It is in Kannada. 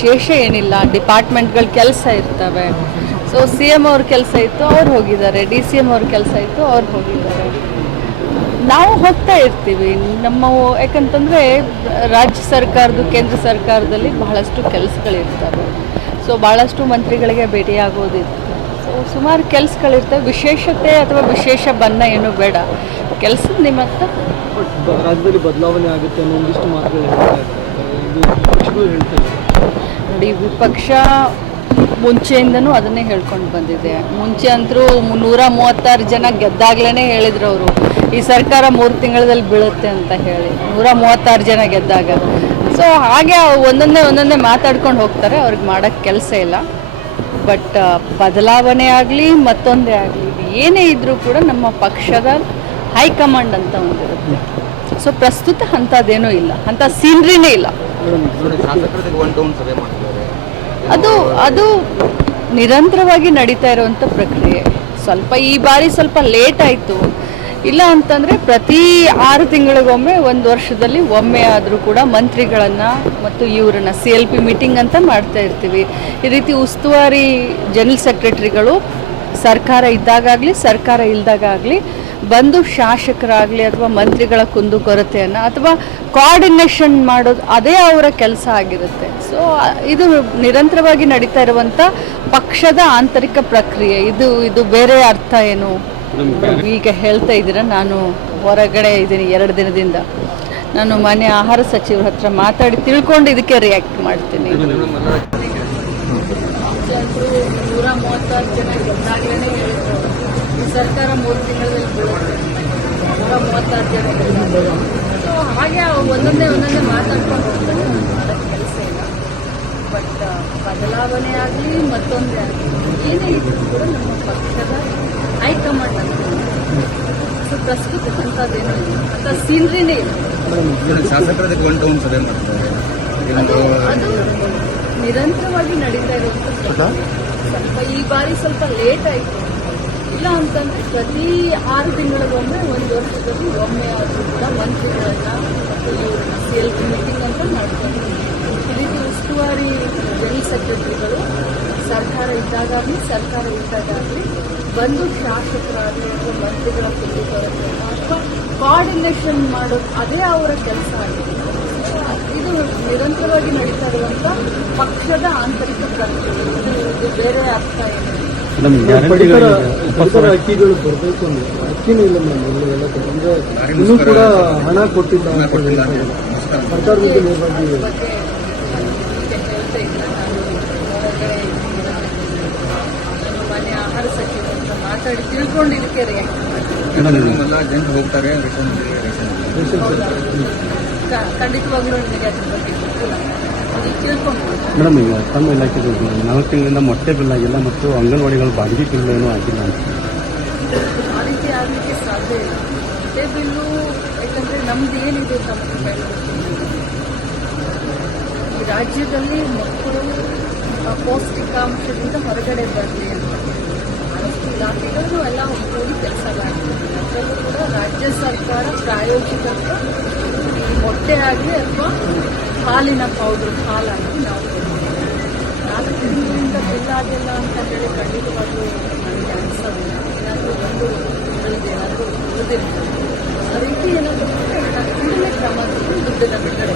ವಿಶೇಷ ಏನಿಲ್ಲ. ಡಿಪಾರ್ಟ್ಮೆಂಟ್ಗಳ ಕೆಲಸ ಇರ್ತವೆ. ಸೊ CM ಅವ್ರ ಕೆಲಸ ಇತ್ತು, ಅವ್ರು ಹೋಗಿದ್ದಾರೆ. DCM ಅವ್ರ ಕೆಲಸ ಇತ್ತು, ಅವ್ರು ಹೋಗಿದ್ದಾರೆ. ನಾವು ಹೋಗ್ತಾ ಇರ್ತೀವಿ. ಯಾಕಂತಂದರೆ ರಾಜ್ಯ ಸರ್ಕಾರದ್ದು, ಕೇಂದ್ರ ಸರ್ಕಾರದಲ್ಲಿ ಬಹಳಷ್ಟು ಕೆಲಸಗಳಿರ್ತವೆ. ಸೊ ಭಾಳಷ್ಟು ಮಂತ್ರಿಗಳಿಗೆ ಭೇಟಿಯಾಗೋದಿತ್ತು. ಸೊ ಸುಮಾರು ಕೆಲಸಗಳಿರ್ತವೆ. ವಿಶೇಷತೆ ಅಥವಾ ವಿಶೇಷ ಬಣ್ಣ ಏನೂ ಬೇಡ, ಕೆಲಸದ ನಿಮಿತ್ತ. ರಾಜ್ಯದಲ್ಲಿ ಬದಲಾವಣೆ ಆಗುತ್ತೆ ಅನ್ನೋ ಒಂದಿಷ್ಟು ಮಾತುಗಳು ಹೇಳ್ತಾರೆ. ನೋಡಿ, ವಿಪಕ್ಷ ಮುಂಚೆಯಿಂದನೂ ಅದನ್ನೇ ಹೇಳ್ಕೊಂಡು ಬಂದಿದೆ. ಮುಂಚೆ ಅಂತರೂ 136 ಜನ ಗೆದ್ದಾಗ್ಲೇ ಹೇಳಿದ್ರು ಅವರು, ಈ ಸರ್ಕಾರ 3 ತಿಂಗಳಲ್ಲಿ ಬೀಳುತ್ತೆ ಅಂತ ಹೇಳಿ. 136 ಜನ ಗೆದ್ದಾಗ. ಸೊ ಹಾಗೆ ಒಂದೊಂದೇ ಮಾತಾಡ್ಕೊಂಡು ಹೋಗ್ತಾರೆ. ಅವ್ರಿಗೆ ಮಾಡೋಕ್ಕೆ ಕೆಲಸ ಇಲ್ಲ. ಬಟ್ ಬದಲಾವಣೆ ಆಗಲಿ ಮತ್ತೊಂದೇ ಆಗಲಿ, ಏನೇ ಇದ್ದರೂ ಕೂಡ ನಮ್ಮ ಪಕ್ಷದ ಹೈಕಮಾಂಡ್ ಅಂತ ಒಂದಿರುತ್ತೆ. ಸೊ ಪ್ರಸ್ತುತ ಅಂಥದ್ದೇನೂ ಇಲ್ಲ, ಅಂಥ ಸೀನ್ರಿನೇ ಇಲ್ಲ. ಅದು ನಿರಂತರವಾಗಿ ನಡೀತಾ ಇರುವಂಥ ಪ್ರಕ್ರಿಯೆ. ಈ ಬಾರಿ ಸ್ವಲ್ಪ ಲೇಟ್ ಆಯಿತು. ಇಲ್ಲ ಅಂತಂದರೆ ಪ್ರತಿ 6 ತಿಂಗಳಿಗೊಮ್ಮೆ, 1 ವರ್ಷದಲ್ಲಿ ಒಮ್ಮೆ ಆದರೂ ಕೂಡ ಮಂತ್ರಿಗಳನ್ನು ಮತ್ತು ಇವರನ್ನ CLP ಮೀಟಿಂಗ್ ಅಂತ ಮಾಡ್ತಾ ಇರ್ತೀವಿ. ಈ ರೀತಿ ಉಸ್ತುವಾರಿ ಜನರಲ್ ಸೆಕ್ರೆಟರಿಗಳು ಸರ್ಕಾರ ಇದ್ದಾಗಲಿ ಸರ್ಕಾರ ಇಲ್ದಾಗಲಿ ಬಂದು ಶಾಸಕರಾಗಲಿ ಅಥವಾ ಮಂತ್ರಿಗಳ ಕುಂದುಕೊರತೆಯನ್ನು ಅಥವಾ ಕೋಆರ್ಡಿನೇಷನ್ ಮಾಡೋದು ಅದೇ ಅವರ ಕೆಲಸ ಆಗಿರುತ್ತೆ. ಸೊ ಇದು ನಿರಂತರವಾಗಿ ನಡೀತಾ ಇರುವಂಥ ಪಕ್ಷದ ಆಂತರಿಕ ಪ್ರಕ್ರಿಯೆ. ಇದು ಬೇರೆ ಅರ್ಥ ಏನು ಈಗ ಹೇಳ್ತಾ ಇದ್ದೀರಾ? ನಾನು ಹೊರಗಡೆ ಇದ್ದೀನಿ 2 ದಿನದಿಂದ. ನಾನು ಮಾನ್ಯ ಆಹಾರ ಸಚಿವರ ಹತ್ರ ಮಾತಾಡಿ ತಿಳ್ಕೊಂಡು ಇದಕ್ಕೆ ರಿಯಾಕ್ಟ್ ಮಾಡ್ತೀನಿ. 136 ಜನ ಗೆದ್ದಾಗಲೇ ಹೇಳಿದ್ರು ಈ ಸರ್ಕಾರ 3 ತಿಂಗಳಲ್ಲಿ ಬೀಳುತ್ತೆ. 136 ಜನ ಗೆದ್ದಾಗಲೇ. ಸೊ ಹಾಗೆ ಒಂದೊಂದೇ ಮಾತಾಡ್ಕೊಂಡು ಹೋಗ್ತಾರೆ. ಮಾಡೋಕ್ಕೆ ಕೆಲಸ ಇಲ್ಲ. ಬಟ್ ಬದಲಾವಣೆ ಆಗಲಿ ಮತ್ತೊಂದೇ ಆಗಲಿ, ಏನೇ ಇದ್ರೂ ಕೂಡ ನಮ್ಮ ಪಕ್ಷದ ಹೈಕಮಾಂಡ್ ಅಂತ. ಸೊ ಪ್ರಸ್ತುತ ಅಂಥದ್ದೇನೂ ಇಲ್ಲ, ಅಂಥ ಸೀನ್ರಿನೇ ಇಲ್ಲ. ಅದು ನಿರಂತರವಾಗಿ ನಡೀತಾ ಇರುವಂಥ ಈ ಬಾರಿ ಸ್ವಲ್ಪ ಲೇಟ್ ಆಯಿತು. ಇಲ್ಲ ಅಂತಂದರೆ ಪ್ರತಿ 6 ತಿಂಗಳಿಗೊಮ್ಮೆ, 1 ವರ್ಷದಲ್ಲಿ ಒಮ್ಮೆ ಆದರೂ ಕೂಡ ಮಂತ್ರಿಗಳನ್ನ ಮತ್ತು ಇವ್ರನ್ನ CLP ಮೀಟಿಂಗ್ ಅಂತ ಮಾಡ್ತಾರೆ. ಈ ರೀತಿ ಉಸ್ತುವಾರಿ ಜನರಲ್ ಸೆಕ್ರೆಟರಿಗಳು ಸರ್ಕಾರ ಇದ್ದಾಗಲಿ ಸರ್ಕಾರ ಇದ್ದಾಗಲಿ ಬಂದು ಶಾಸಕರಾಗಲಿ ಅಥವಾ ಮಂತ್ರಿಗಳ ಕುಂದುಕೊರತೆಯನ್ನು ಅಥವಾ ಕೋಆರ್ಡಿನೇಷನ್ ಮಾಡೋದು ಅದೇ ಅವರ ಕೆಲಸ ಆಗಿದೆ. ಇದು ನಿರಂತರವಾಗಿ ನಡೀತಾ ಇರುವಂಥ ಪಕ್ಷದ ಆಂತರಿಕ ಪ್ರಕ್ರಿಯೆ. ಇದು ಬೇರೆ ಅರ್ಥ ಏನು? ಅಕ್ಕಿಗಳು ಬರಬೇಕು ಅಂದ್ರೆ ಅಕ್ಕಿನೂ ಇಲ್ಲ ಮೇಡಮ್. ಇನ್ನೂ ಕೂಡ ಹಣ ಕೊಟ್ಟಿಲ್ಲ ಸರ್ಕಾರದ ಬಗ್ಗೆ ಹೇಳ್ತಾ ಇದ್ದೆ. ನಾನು ಹೊರಗಡೆ ಮಾನ್ಯ ಆಹಾರ ಸಚಿವರು ಅಂತ ಮಾತಾಡಿ ತಿಳ್ಕೊಂಡು ಇದಕ್ಕೆ ರಿಯಾಕ್ಟ್ ಮಾಡ್ತೀನಿ. ಖಂಡಿತವಾಗ್ಲೂ ನಿಮಗೆ ಅದ್ರ ಬಗ್ಗೆ ಗೊತ್ತಿಲ್ಲ. ಮೇಡಮ್, ಈಗ ತಮ್ಮ ಇಲಾಖೆಗಳು 4 ತಿಂಗಳಿಂದ ಮೊಟ್ಟೆ ಬಿಲ್ ಆಗಿಲ್ಲ ಮತ್ತು ಅಂಗನವಾಡಿಗಳು ಬಾಡಿಗೆ ಬಿಲ್ ಏನೂ ಆಗಿಲ್ಲ ಅಂತ. ಆ ರೀತಿ ಆಗಲಿಕ್ಕೆ ಸಾಧ್ಯ ಇಲ್ಲ. ಮೊಟ್ಟೆ ಬಿಲ್ಲು ಯಾಕಂದರೆ ನಮ್ದು ಏನಿದೆ ತಮ್ಮ ಈ ರಾಜ್ಯದಲ್ಲಿ ಮಕ್ಕಳು ಪೌಷ್ಟಿಕಾಂಶದಿಂದ ಹೊರಗಡೆ ಬರಲಿ ಅಂತ ಬಹಳಷ್ಟು ಇಲಾಖೆಗಳು ಎಲ್ಲ ಹೋಗಿ ಕೆಲಸಗಳಾಗ್ತದೆ. ಅದರಲ್ಲೂ ಕೂಡ ರಾಜ್ಯ ಸರ್ಕಾರ ಪ್ರಾಯೋಗಿಕವಾಗಿ ಈ ಮೊಟ್ಟೆ ಆಗಲಿ ಅಥವಾ ಹಾಲಿನ ಪೌಡ್ರ್ ಹಾಲಾಗಲಿ ನಾವು 4 ತಿಂಗಳಿಂದ ಬಿಲ್ ಆಗಿಲ್ಲ ಅಂತ ಹೇಳಿ ಖಂಡಿತವಾಗ್ಲೂ ನನಗೆ ಅನಿಸೋದಿಲ್ಲ. ಏನಾದರೂ 1 ತಿಂಗಳಿಗೆ ಏನಾದರೂ ಉಳಿದಿರ್ತದೆ. ಆ ರೀತಿ ಏನಾದರೂ ಕೂಡಲೇ ಕ್ರಮ ದುಡ್ಡನ್ನು ಬಿಡುಗಡೆ